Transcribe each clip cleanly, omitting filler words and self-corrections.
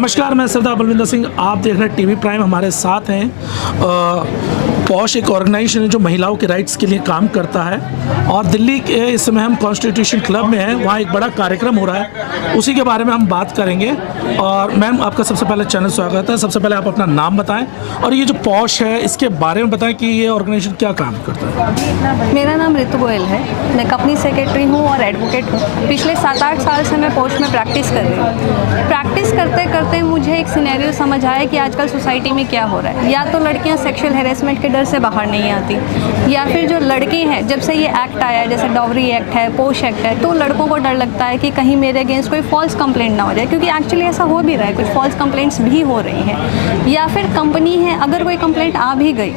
नमस्कार, मैं सरदार बलविंदर सिंह। आप देख रहे हैं टीवी प्राइम। हमारे साथ हैं पॉश, एक ऑर्गेनाइजेशन है जो महिलाओं के राइट्स के लिए काम करता है और दिल्ली के इस समय हम कॉन्स्टिट्यूशन क्लब में हैं। वहाँ एक बड़ा कार्यक्रम हो रहा है, उसी के बारे में हम बात करेंगे। और मैम, आपका सबसे पहले चैनल स्वागत है। सबसे पहले आप अपना नाम बताएं और ये जो पॉश है इसके बारे में बताएं कि ये ऑर्गेनाइजेशन क्या काम करता है। मेरा नाम ऋतु गोयल है, मैं कंपनी सेक्रेटरी हूँ और एडवोकेट हूँ। पिछले 7-8 साल से मैं पॉश में प्रैक्टिस कर रही हूँ। प्रैक्टिस करते करते मुझे एक सिनेरियो समझ आया कि आजकल सोसाइटी में क्या हो रहा है। या तो लड़कियाँ सेक्सुअल हैरेसमेंट के डर से बाहर नहीं आती, या फिर जो लड़के हैं, जब से ये एक्ट आया है, जैसे डॉवरी एक्ट है, पोश एक्ट है, तो लड़कों को डर लगता है कि कहीं मेरे अगेंस्ट कोई फॉल्स कंप्लेंट ना हो जाए, क्योंकि एक्चुअली ऐसा हो भी रहा है, कुछ फॉल्स कंप्लेंट्स भी हो रही हैं। या फिर कंपनी है, अगर कोई कंप्लेंट आ भी गई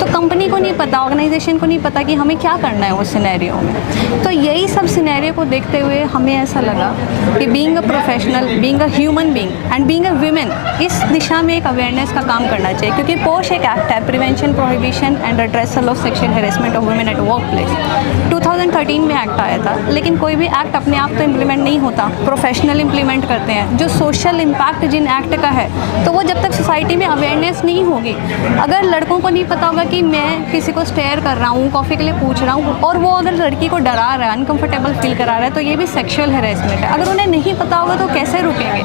तो कंपनी को नहीं पता, ऑर्गेनाइजेशन को नहीं पता कि हमें क्या करना है उस सिनेरियो में। तो यही सब सिनेरियो को देखते हुए हमें ऐसा लगा कि being a professional, being a human being and being a women, इस दिशा में एक अवेयरनेस का काम करना चाहिए। क्योंकि पोश एक एक्ट है, prevention, prohibition and redressal of sexual harassment of women at work place. 2013 में एक्ट आया था, लेकिन कोई भी एक्ट अपने आप तो इम्प्लीमेंट नहीं होता, प्रोफेशनल इम्प्लीमेंट करते हैं। जो सोशल इम्पैक्ट जिन एक्ट का है, तो वो जब तक सोसाइटी में अवेयरनेस नहीं होगी, अगर लड़कों को नहीं पता होगा कि मैं किसी को स्टेयर कर रहा हूँ, कॉफ़ी के लिए पूछ रहा हूँ, और वो अगर लड़की को डरा रहा है, अनकंफर्टेबल फील करा रहा है, तो ये भी सेक्सुअल हैरेसमेंट है। अगर उन्हें नहीं पता होगा तो कैसे रुकेंगे?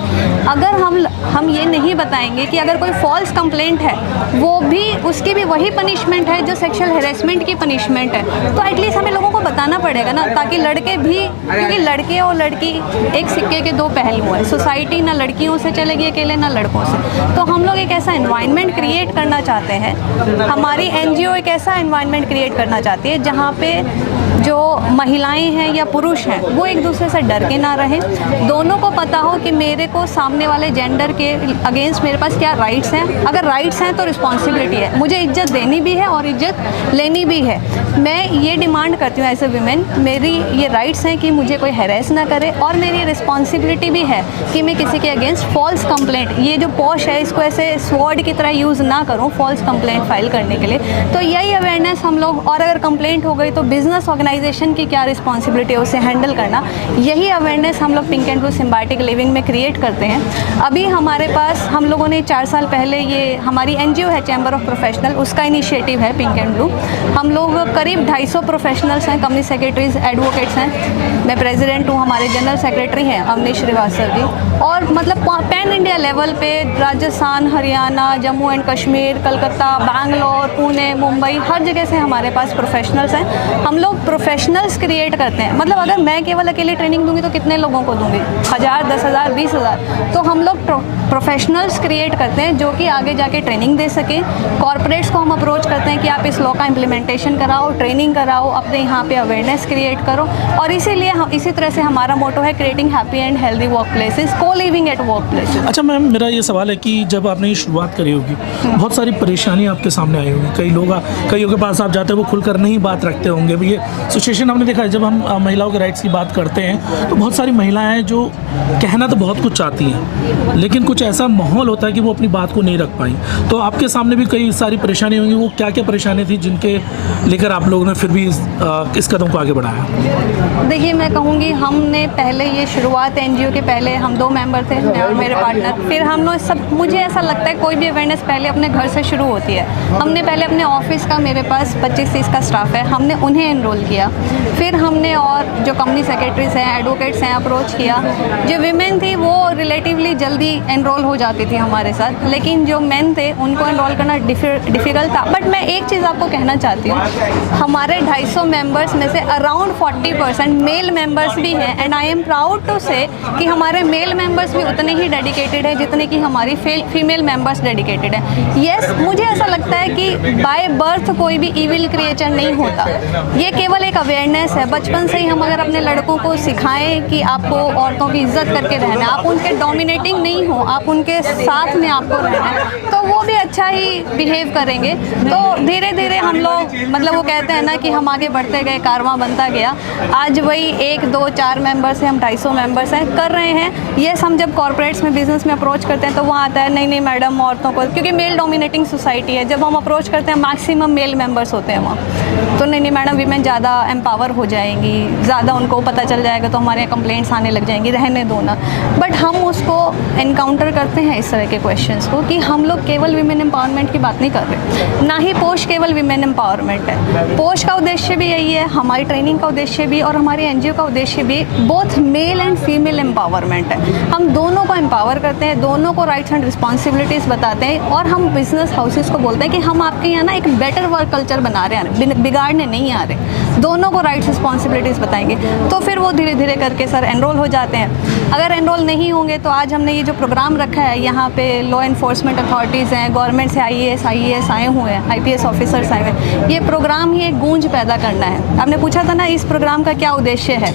अगर हम ये नहीं बताएंगे कि अगर कोई फॉल्स कंप्लेंट है, वो भी, उसकी भी वही पनिशमेंट है जो सेक्सुअल हैरेसमेंट की पनिशमेंट है, तो एटलीस्ट हमें लोगों को बताना पड़ेगा ना, ताकि लड़के भी, क्योंकि लड़के और लड़की एक सिक्के के दो पहलू हैं। सोसाइटी ना लड़कियों से चलेगी अकेले, ना लड़कों से। तो हम लोग एक ऐसा एनवायरनमेंट क्रिएट करना चाहते हैं, हमारी एनजीओ एक ऐसा एनवायरनमेंट क्रिएट करना चाहती है जहाँ पे जो महिलाएं हैं या पुरुष हैं, वो एक दूसरे से डर के ना रहें। दोनों को पता हो कि मेरे को सामने वाले जेंडर के अगेंस्ट मेरे पास क्या राइट्स हैं। अगर राइट्स हैं तो रिस्पॉन्सिबिलिटी है, मुझे इज्जत देनी भी है और इज्जत लेनी भी है। मैं ये डिमांड करती हूँ एज ए वुमेन, मेरी ये राइट्स हैं कि मुझे कोई हैरेस ना करे, और मेरी रिस्पॉन्सिबिलिटी भी है कि मैं किसी के अगेंस्ट फॉल्स कंप्लेंट, ये जो पॉश है इसको ऐसे स्वॉर्ड की तरह यूज़ ना करूँ फॉल्स कंप्लेंट फाइल करने के लिए। तो यही अवेयरनेस हम लोग, और अगर कंप्लेंट हो गई तो बिजनेस ऑर्गेनाइजेशन की क्या रिस्पॉन्सिबिलिटी है उसे हैंडल करना, यही अवेयरनेस हम लोग pink and blue symbiotic living में क्रिएट करते हैं। अभी हमारे पास, हम लोगों ने 4 साल पहले, ये हमारी एनजीओ है चैम्बर ऑफ प्रोफेशनल, उसका इनिशिएटिव है पिंक एंड ब्लू। हम लोग करीब 250 प्रोफेशनल्स हैं, कंपनी सेक्रेटरीज, एडवोकेट्स हैं। मैं प्रेसिडेंट हूँ, हमारे जनरल सेक्रेटरी हैं अवनीश श्रीवास्तव जी। और मतलब पैन इंडिया लेवल पे राजस्थान, हरियाणा, जम्मू एंड कश्मीर, कलकत्ता, बैंगलोर, पुणे, मुंबई, हर जगह से हमारे पास प्रोफेशनल्स हैं। हम लोग प्रोफेशनल्स क्रिएट करते हैं। मतलब अगर मैं केवल अकेले ट्रेनिंग दूंगी तो कितने लोगों को दूंगी? 1000, 10,000, 20,000। तो हम लोग प्रोफेशनल्स क्रिएट करते हैं जो कि आगे जाके ट्रेनिंग दे सकें। कॉर्पोरेट्स को हम अप्रोच करते हैं कि आप इस लॉ का इम्प्लीमेंटेशन कराओ, ट्रेनिंग कराओ, अपने यहाँ पे अवेयरनेस क्रिएट करो। और इसीलिए हम, इसी तरह से हमारा मोटो है creating happy and healthy work places, को लिविंग एट वर्क प्लेसेस। अच्छा मैम, मेरा ये सवाल है कि जब आपने ये शुरुआत करी होगी, बहुत सारी परेशानी आपके सामने आई होगी। कईयों के पास आप जाते हो, वो खुलकर नहीं बात रखते होंगे। ये सिचुएशन हमने देखा है, जब हम महिलाओं के राइट्स की बात करते हैं तो बहुत सारी महिलाएं हैं जो कहना तो बहुत कुछ चाहती हैं, लेकिन कुछ ऐसा माहौल होता है कि वो अपनी बात को नहीं रख पाई। तो आपके सामने भी कई सारी परेशानी होंगी। वो क्या क्या परेशानी थी जिनके लेकर आप लोगों ने फिर भी इस कदम को आगे बढ़ाया? देखिए, मैं कहूँगी, हमने पहले ये शुरुआत एनजीओ के पहले हम 2 मेंबर थे, मैं और मेरे पार्टनर। फिर हम लोग सब, मुझे ऐसा लगता है कोई भी अवेयरनेस पहले अपने घर से शुरू होती है। हमने पहले अपने ऑफिस का, मेरे पास 25-30 का स्टाफ है, हमने उन्हें एनरोल किया। फिर हमने और जो कंपनी सेक्रेटरीज हैं, एडवोकेट्स हैं, अप्रोच किया। जो विमेन थी वो रिलेटिवली जल्दी एनरोल हो जाती थी हमारे साथ, लेकिन जो मेन थे उनको एनरोल करना डिफ़िकल्ट था। बट मैं एक चीज़ आपको कहना चाहती हूँ, हमारे 250 मेंबर्स में से अराउंड 40% मेल मेंबर्स भी हैं। And I am proud to say कि हमारे मेल मेंबर्स भी उतने ही डेडिकेटेड है जितने कि हमारी फीमेल मेंबर्स डेडिकेटेड है। येस, मुझे ऐसा लगता है कि बाय बर्थ कोई भी इविल क्रिएचर नहीं होता, ये केवल एक अवेयरनेस है। बचपन से ही हम अगर अपने लड़कों को सिखाएं कि आपको औरतों की इज्जत करके रहना है, आप उनके डोमिनेटिंग नहीं हो, आप उनके साथ में आपको रहना है, तो वो भी अच्छा ही बिहेव करेंगे। तो धीरे धीरे हम लोग, मतलब वो कहते हैं ना कि हम आगे बढ़ते गए, कारवां बनता गया। आज वही 1, 2, 4 मेंबर्स हैं, हम 250 मेंबर्स हैं, कर रहे हैं। ये हम जब कॉर्पोरेट्स में, बिजनेस में अप्रोच करते हैं तो वहाँ आता है, नहीं नहीं मैडम, औरतों को, क्योंकि मेल डोमिनेटिंग सोसाइटी है, जब हम अप्रोच करते हैं मैक्सिमम मेल मेंबर्स होते हैं वहाँ, तो नहीं नहीं मैडम, वीमेन ज़्यादा एम्पावर हो जाएंगी, ज़्यादा उनको पता चल जाएगा तो हमारे यहाँ कंप्लेंट्स आने लग जाएंगी, रहने दो ना। बट हम उसको एनकाउंटर करते हैं इस तरह के क्वेश्चंस को कि हम लोग केवल वीमेन एम्पावरमेंट की बात नहीं कर रहे, ना ही पोश केवल वीमेन एम्पावरमेंट है। पोश का उद्देश्य भी यही है, हमारी ट्रेनिंग का उद्देश्य भी और हमारी एनजीओ का उद्देश्य भी both male and female empowerment है। हम दोनों को एम्पावर करते हैं, दोनों को राइट्स एंड रिस्पॉन्सिबिलिटीज़ बताते हैं और हम बिजनेस हाउसेस को बोलते हैं कि हम आपके यहाँ ना एक बेटर वर्क कल्चर बना रहे हैं, बिगाड़ने नहीं आ रहे, दोनों को राइट्स रिस्पॉन्सिबिलिटीज़ बताएंगे। तो फिर वो धीरे धीरे करके सर एनरोल हो जाते हैं। अगर एनरोल नहीं होंगे तो आज हमने ये जो प्रोग्राम रखा है, यहाँ पे लॉ एनफोर्समेंट अथॉरिटीज़ हैं, गवर्नमेंट से आईएएस आए हुए हैं, आईपीएस ऑफिसर्स आए हुए हैं। ये प्रोग्राम ही एक गूंज पैदा करना है। आपने पूछा था ना इस प्रोग्राम का क्या उद्देश्य है।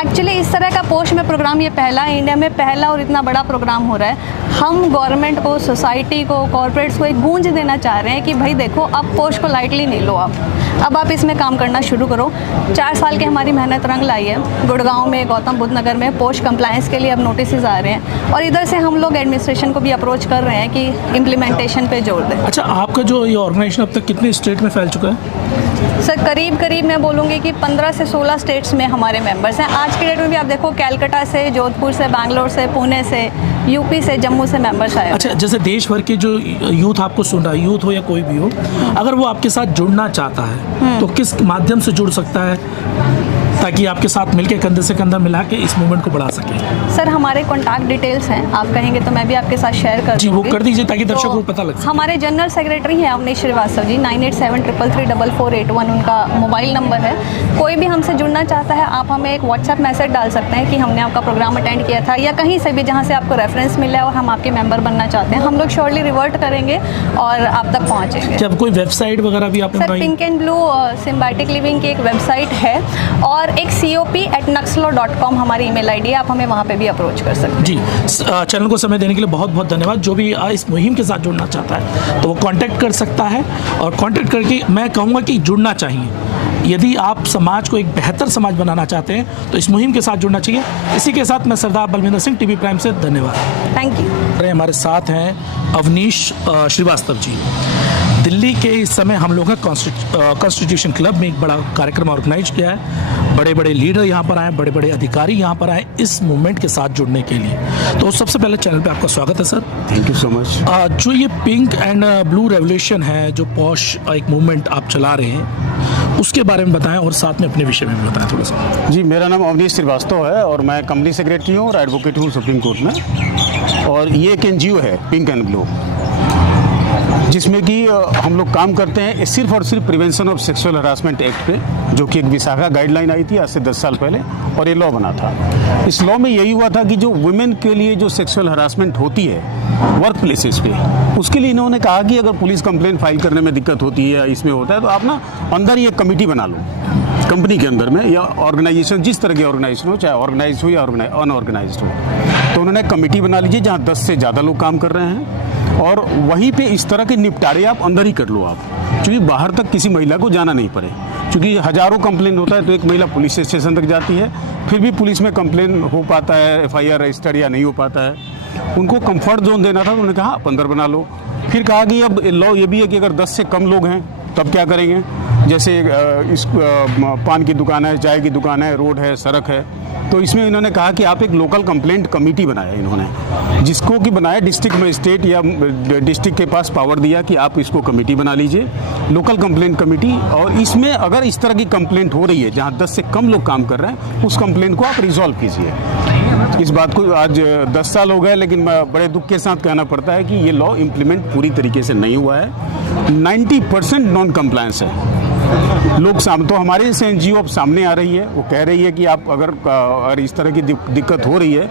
एक्चुअली इस तरह का पोश में प्रोग्राम ये पहला, इंडिया में पहला और इतना बड़ा प्रोग्राम हो रहा है। हम गवर्नमेंट को, सोसाइटी को, कॉर्पोरेट्स को एक गूंज देना चाह रहे हैं कि भाई देखो, अब पोश को लाइटली नहीं लो, अब आप इसमें काम करना शुरू करो। 4 साल की हमारी मेहनत रंग लाई है। गुड़गांव में, गौतम बुद्ध नगर में पोश कंप्लायंस के लिए अब नोटिस आ रहे हैं और इधर से हम लोग एडमिनिस्ट्रेशन को भी अप्रोच कर रहे हैं कि इम्प्लीमेंटेशन पे जोर दें। अच्छा, आपका जो ये ऑर्गेनाइजेशन अब तक कितने स्टेट में फैल चुका है? सर करीब मैं बोलूँगी कि 15 से 16 स्टेट्स में हमारे मेंबर्स हैं। आज की डेट में भी आप देखो, कैलकाटा से, जोधपुर से, बैंगलोर से, पुणे से, यूपी से, जम्मू से मेंबर्स आए। अच्छा, जैसे देश भर के जो यूथ आपको सुन रहा है, यूथ हो या कोई भी हो, अगर वो आपके साथ जुड़ना चाहता है तो किस माध्यम से जुड़ सकता है ताकि आपके साथ मिलकर कंधे से कंधा मिला के इस मूवमेंट को बढ़ा सके? सर हमारे कॉन्टैक्ट डिटेल्स हैं, आप कहेंगे तो मैं भी आपके साथ शेयर कर जी, वो कर दीजिए ताकि दर्शकों को पता लग सके। हमारे जनरल सेक्रेटरी हैं अवनीश श्रीवास्तव जी, 9873334481 उनका मोबाइल नंबर है। कोई भी हमसे जुड़ना चाहता है, आप हमें एक व्हाट्सएप मैसेज डाल सकते हैं कि हमने आपका प्रोग्राम अटेंड किया था, या कहीं से भी जहाँ से आपको रेफरेंस मिला और हम आपके मेंबर बनना चाहते हैं, हम लोग श्योरली रिवर्ट करेंगे और आप तक पहुँचेंगे। क्या कोई वेबसाइट वगैरह भी आपने sir pink and blue symbiotic living की एक वेबसाइट है और एक cop@nuxlaw.com हमारी ईमेल आईडी है, आप हमें वहाँ पे भी अप्रोच कर सकते हैं। जी, चैनल को समय देने के लिए बहुत बहुत धन्यवाद। जो भी इस मुहिम के साथ जुड़ना चाहता है तो वो कांटेक्ट कर सकता है और कांटेक्ट करके मैं कहूँगा कि जुड़ना चाहिए। यदि आप समाज को एक बेहतर समाज बनाना चाहते हैं तो इस मुहिम के साथ जुड़ना चाहिए। इसी के साथ मैं सरदार बलविंदर सिंह, टीवी प्राइम से, धन्यवाद। Thank you. हमारे साथ हैं अवनीश श्रीवास्तव जी। दिल्ली के इस समय हम लोग कॉन्स्टिट्यूशन क्लब में एक बड़ा कार्यक्रम ऑर्गेनाइज किया है। बड़े बड़े लीडर यहाँ पर आए, बड़े बड़े अधिकारी यहाँ पर आए इस मूवमेंट के साथ जुड़ने के लिए। तो सबसे पहले चैनल पे आपका स्वागत है sir. Thank you so much. जो ये पिंक एंड ब्लू रेवोल्यूशन है, जो पॉश एक मूवमेंट आप चला रहे हैं, उसके बारे में बताएं और साथ में अपने विषय में भी बताएं थोड़ा सा। जी, मेरा नाम अवनीश श्रीवास्तव है और मैं कंपनी सेक्रेटरी हूँ और एडवोकेट हूँ सुप्रीम कोर्ट में। और ये एक एनजीओ है पिंक एंड ब्लू, जिसमें कि हम लोग काम करते हैं सिर्फ और सिर्फ prevention of sexual harassment act पे, जो कि एक विशाखा गाइडलाइन आई थी आज से 10 साल पहले और ये लॉ बना था। इस लॉ में यही हुआ था कि जो वुमेन के लिए जो सेक्सुअल हरासमेंट होती है वर्क प्लेसेस पे, उसके लिए इन्होंने कहा कि अगर पुलिस कंप्लेंट फाइल करने में दिक्कत होती है या इसमें होता है तो आप ना अंदर ही एक कमेटी बना लो कंपनी के अंदर में, या ऑर्गेनाइजेशन, जिस तरह की ऑर्गेनाइजेशन हो, चाहे ऑर्गेनाइज हो या अनऑर्गेनाइज हो। तो उन्होंने कमेटी बना लीजिए जहाँ 10 से ज़्यादा लोग काम कर रहे हैं और वहीं पे इस तरह के निपटारे आप अंदर ही कर लो आप, क्योंकि बाहर तक किसी महिला को जाना नहीं पड़े। क्योंकि हज़ारों कंप्लेन होता है तो एक महिला पुलिस स्टेशन तक जाती है, फिर भी पुलिस में कंप्लेन हो पाता है, FIR रजिस्टर या नहीं हो पाता है। उनको कंफर्ट जोन देना था तो उन्होंने कहा आप अंदर बना लो। फिर कहा कि अब लॉ ये भी है कि अगर 10 से कम लोग हैं तब क्या करेंगे। जैसे इस पान की दुकान है, चाय की दुकान है, रोड है, सड़क है, तो इसमें इन्होंने कहा कि आप एक लोकल कंप्लेंट कमेटी बनाया इन्होंने, जिसको कि बनाया डिस्ट्रिक्ट मजिस्ट्रेट या डिस्ट्रिक्ट के पास पावर दिया कि आप इसको कमेटी बना लीजिए, लोकल कंप्लेंट कमेटी। और इसमें अगर इस तरह की कंप्लेंट हो रही है जहां 10 से कम लोग काम कर रहे हैं, उस कंप्लेंट को आप रिजॉल्व कीजिए। इस बात को आज 10 साल हो गए, लेकिन बड़े दुख के साथ कहना पड़ता है कि ये लॉ इम्प्लीमेंट पूरी तरीके से नहीं हुआ है। 90% नॉन कंप्लायंस है। लोग तो हमारे से एनजीओ अब सामने आ रही है, वो कह रही है कि आप अगर इस तरह की दिक्कत हो रही है,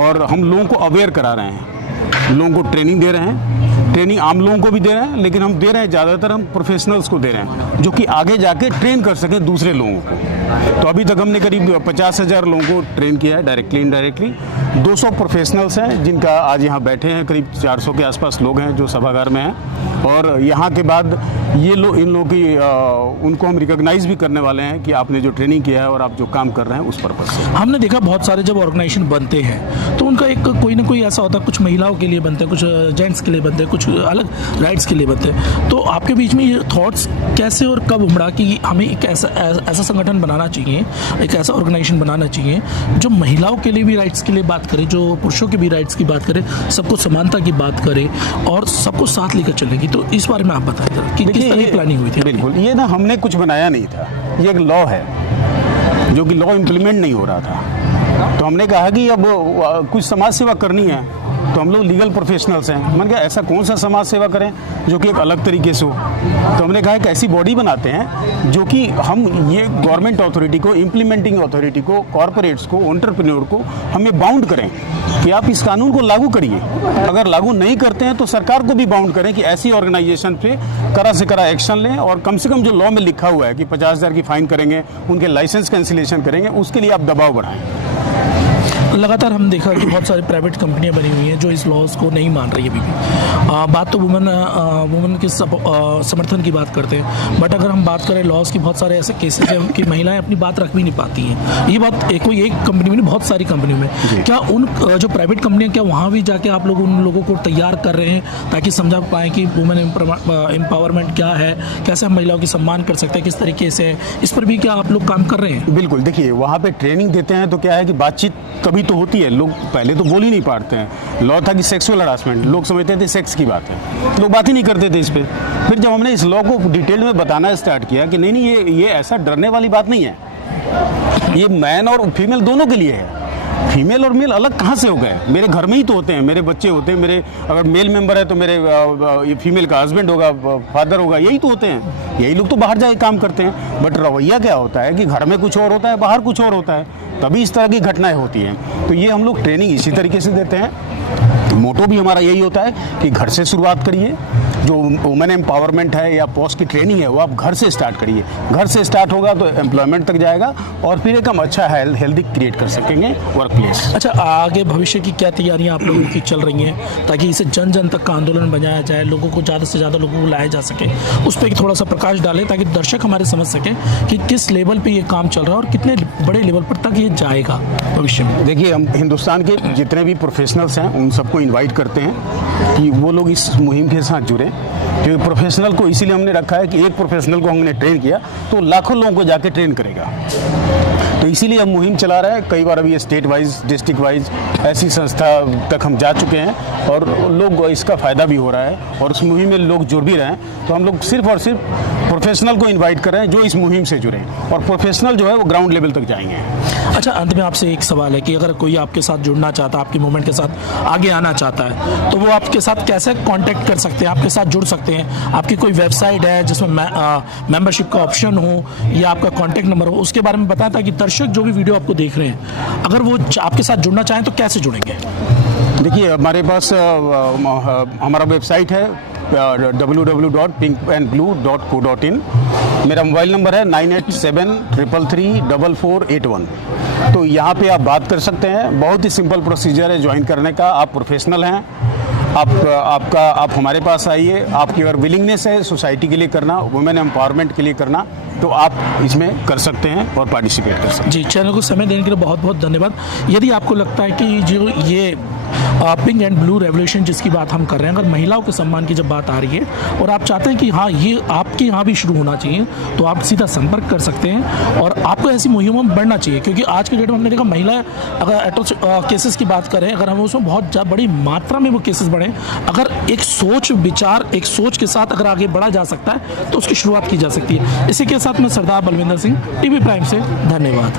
और हम लोगों को अवेयर करा रहे हैं, लोगों को ट्रेनिंग दे रहे हैं, ट्रेनिंग आम लोगों को भी दे रहे हैं, लेकिन हम दे रहे हैं ज़्यादातर हम प्रोफेशनल्स को दे रहे हैं जो कि आगे जाके ट्रेन कर सकें दूसरे लोगों को। तो अभी तक हमने करीब 50,000 लोगों को ट्रेन किया है, डायरेक्टली इनडायरेक्टली, 200 प्रोफेशनल्स हैं जिनका आज यहाँ बैठे हैं, करीब 400 के आसपास लोग हैं जो सभागार में हैं। और यहाँ के बाद ये लोग इन लोगों की उनको हम रिकॉग्नाइज भी करने वाले हैं कि आपने जो ट्रेनिंग किया है और आप जो काम कर रहे हैं उस पर्पज से। हमने देखा बहुत सारे जब ऑर्गेनाइजेशन बनते हैं तो उनका एक कोई ना कोई ऐसा होता है, कुछ महिलाओं के लिए बनते हैं, कुछ जेंट्स के लिए बनते हैं, कुछ अलग राइट्स के लिए बनते हैं। तो आपके बीच में ये थॉट्स कैसे और कब उमड़ा कि हमें एक ऐसा संगठन बनाना चाहिए, एक ऐसा ऑर्गेनाइजेशन बनाना चाहिए जो महिलाओं के लिए भी राइट्स के लिए बात करे, जो पुरुषों के भी राइट्स की बात करे, सबको समानता की बात करे और सबको साथ लेकर चलेगी। तो इस बारे में आप बताएं जरा कि किस तरह की प्लानिंग हुई थी? बिल्कुल, ये ना हमने कुछ बनाया नहीं था, ये एक लॉ है जो कि लॉ इम्प्लीमेंट नहीं हो रहा था। तो हमने कहा कि अब कुछ समाज सेवा करनी है तो हम लोग लीगल प्रोफेशनल्स हैं। मैंने कहा ऐसा कौन सा समाज सेवा करें जो कि एक अलग तरीके से हो। तो हमने कहा कि ऐसी बॉडी बनाते हैं जो कि हम ये गवर्नमेंट अथॉरिटी को, इम्प्लीमेंटिंग अथॉरिटी को, कॉरपोरेट्स को, एंटरप्रेन्योर को हमें बाउंड करें कि आप इस कानून को लागू करिए। अगर लागू नहीं करते हैं तो सरकार को भी बाउंड करें कि ऐसी ऑर्गेनाइजेशन पे कड़ा से कड़ा एक्शन लें और कम से कम जो लॉ में लिखा हुआ है कि 50,000 की फाइन करेंगे, उनके लाइसेंस कैंसिलेशन करेंगे, उसके लिए आप दबाव बढ़ाएं। लगातार हम देखा कि बहुत सारी प्राइवेट कंपनियां बनी हुई हैं जो इस लॉज को नहीं मान रही अभी भी। बात तो वुमेन के समर्थन की बात करते हैं, बट अगर हम बात करें लॉज की, बहुत सारे ऐसे केसेस हैं कि महिलाएं अपनी बात रख भी नहीं पाती हैं। ये बात कोई एक कंपनी में नहीं, बहुत सारी कंपनियों में। क्या उन जो प्राइवेट कंपनियां, क्या वहाँ भी जाके आप लोग उन लोगों को तैयार कर रहे हैं ताकि समझा पाएँ कि वुमेन एम्पावरमेंट क्या है, कैसे हम महिलाओं की सम्मान कर सकते हैं, किस तरीके से, इस पर भी क्या आप लोग काम कर रहे हैं? बिल्कुल, देखिए वहाँ पे ट्रेनिंग देते हैं तो क्या है कि बातचीत कभी तो होती है। लोग पहले तो बोल ही नहीं पाते हैं। लॉ था कि सेक्सुअल हरासमेंट, लोग समझते थे सेक्स की बात है, लोग बात ही नहीं करते थे इस पर। फिर जब हमने इस लॉ को डिटेल में बताना स्टार्ट किया कि नहीं ये ऐसा डरने वाली बात नहीं है, ये मैन और फीमेल दोनों के लिए है। फीमेल और मेल अलग कहाँ से हो गए? मेरे घर में ही तो होते हैं, मेरे बच्चे होते हैं, मेरे अगर मेल मेंबर है तो मेरे फीमेल का हस्बैंड होगा, फादर होगा, यही तो होते हैं। यही लोग तो बाहर जाके काम करते हैं। बट रवैया क्या होता है कि घर में कुछ और होता है, बाहर कुछ और होता है, तभी इस तरह की घटनाएं होती हैं। तो ये हम लोग ट्रेनिंग इसी तरीके से देते हैं। मोटो भी हमारा यही होता है कि घर से शुरुआत करिए। जो वुमेन एम्पावरमेंट है या पोस्ट की ट्रेनिंग है वो आप घर से स्टार्ट करिए। घर से स्टार्ट होगा तो एम्प्लॉयमेंट तक जाएगा और फिर एक हम अच्छा हेल्दी क्रिएट कर सकेंगे वर्क प्लेस। अच्छा, आगे भविष्य की क्या तैयारियां आप लोगों की चल रही हैं ताकि इसे जन जन तक का आंदोलन बनाया जाए, लोगों को ज़्यादा से ज़्यादा लोगों को लाया जा सके, उस पर थोड़ा सा प्रकाश डालें ताकि दर्शक हमारे समझ सकें कि किस लेवल पे ये काम चल रहा है और कितने बड़े लेवल पर तक ये जाएगा भविष्य में? देखिए, हम हिंदुस्तान के जितने भी प्रोफेशनल्स हैं उन सबको इन्वाइट करते हैं कि वो लोग इस मुहिम के साथ जुड़ें। क्योंकि प्रोफेशनल को इसीलिए हमने रखा है कि एक प्रोफेशनल को हमने ट्रेन किया तो लाखों लोगों को जाके ट्रेन करेगा। तो इसीलिए हम मुहिम चला रहे हैं। कई बार अभी स्टेट वाइज, डिस्ट्रिक्ट वाइज ऐसी संस्था तक हम जा चुके हैं और लोग इसका फ़ायदा भी हो रहा है और उस मुहिम में लोग जुड़ भी रहे हैं। तो हम लोग सिर्फ और सिर्फ प्रोफेशनल को इन्वाइट कर रहे हैं जो इस मुहिम से जुड़े और प्रोफेशनल जो है वो ग्राउंड लेवल तक जाएंगे। अच्छा, अंत में आपसे एक सवाल है कि अगर कोई आपके साथ जुड़ना चाहता है, आपकी मूवमेंट के साथ आगे आना चाहता है, तो वो आपके साथ कैसे कांटेक्ट कर सकते हैं, आपके साथ जुड़ सकते हैं? आपकी कोई वेबसाइट है जिसमें मेंबरशिप का ऑप्शन हो या आपका कांटेक्ट नंबर हो, उसके बारे में बताएं ताकि दर्शक जो भी वीडियो आपको देख रहे हैं अगर वो आपके साथ जुड़ना चाहें तो कैसे जुड़ेंगे? देखिए, हमारे पास हमारा वेबसाइट है www.pinkandblue.co.in। मेरा मोबाइल नंबर है 9873334481। तो यहाँ पे आप बात कर सकते हैं। बहुत ही सिंपल प्रोसीजर है ज्वाइन करने का। आप प्रोफेशनल हैं, आप हमारे पास आइए। आपकी अगर विलिंगनेस है सोसाइटी के लिए करना, वुमेन एम्पावरमेंट के लिए करना, तो आप इसमें कर सकते हैं और पार्टिसिपेट कर सकते हैं। जी, चैनल को समय देने के लिए बहुत बहुत धन्यवाद। यदि आपको लगता है कि जो ये पिंक एंड ब्लू रेवोल्यूशन जिसकी बात हम कर रहे हैं, अगर महिलाओं के सम्मान की जब बात आ रही है और आप चाहते हैं कि हाँ ये आपके यहाँ भी शुरू होना चाहिए, तो आप सीधा संपर्क कर सकते हैं और आपको ऐसी मुहिमों में बढ़ना चाहिए। क्योंकि आज के डेट में हमने देखा महिला अगर केसेस की बात करें, अगर हम उसमें बहुत बड़ी मात्रा में वो केसेस बढ़े, अगर एक सोच विचार, एक सोच के साथ अगर आगे बढ़ा जा सकता है तो उसकी शुरुआत की जा सकती है। इसी के साथ मैं सरदार बलविंदर सिंह, टीवी प्राइम से, धन्यवाद।